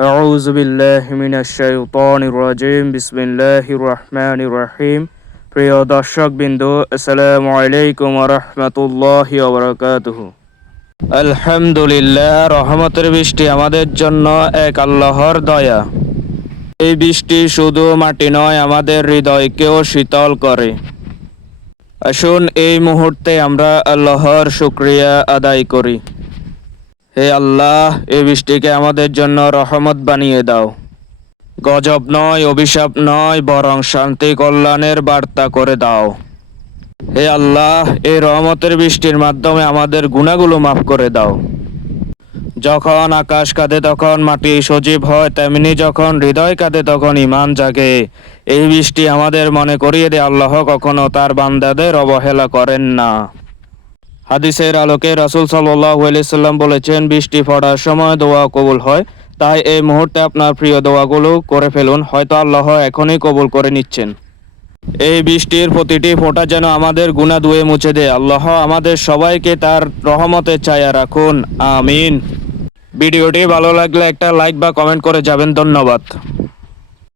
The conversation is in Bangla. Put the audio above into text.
أعوذ بالله من الشيطان الرجيم بسم الله الرحمن الرحيم প্রিয় দর্শক বিন্দু আসসালামু আলাইকুম রহমতুল্লাহ ওবরাকাতুহ আলহামদুলিল্লাহ রহমতের বৃষ্টি আমাদের জন্য এক আল্লাহর দয়া এই বৃষ্টি শুধু মাটি নয় আমাদের হৃদয়কেও শীতল করে আসুন এই মুহূর্তে আমরা আল্লাহর শুক্রিয়া আদায় করি হে আল্লাহ এই বৃষ্টিকে আমাদের জন্য রহমত বানিয়ে দাও। গজব নয়, অভিশাপ নয়, বরং শান্তি কল্যাণের বার্তা করে দাও। হে আল্লাহ এই রহমতের বৃষ্টির মাধ্যমে আমাদের গুণাগুলো মাফ করে দাও। যখন আকাশ কাঁদে তখন মাটি সজীব হয়, তেমনি যখন হৃদয় কাঁদে তখন ইমান জাগে। এই বৃষ্টি আমাদের মনে করিয়ে দেয়, আল্লাহ কখনো তার বান্দাদের অবহেলা করেন না। হাদিসের আলোকে রাসুল সাল্লাম বলেছেন, বৃষ্টি পড়ার সময় দোয়া কবুল হয়। তাই এই মুহূর্তে আপনার প্রিয় দোয়াগুলো করে ফেলুন। হয়তো আল্লাহ এখনই কবুল করে নিচ্ছেন। এই বৃষ্টির প্রতিটি ফোঁটা যেন আমাদের গুণা ধুয়ে মুছে দেয়। আল্লাহ আমাদের সবাইকে তার রহমতের ছায়া রাখুন। আমিন। ভিডিওটি ভালো লাগলে একটা লাইক বা কমেন্ট করে যাবেন। ধন্যবাদ।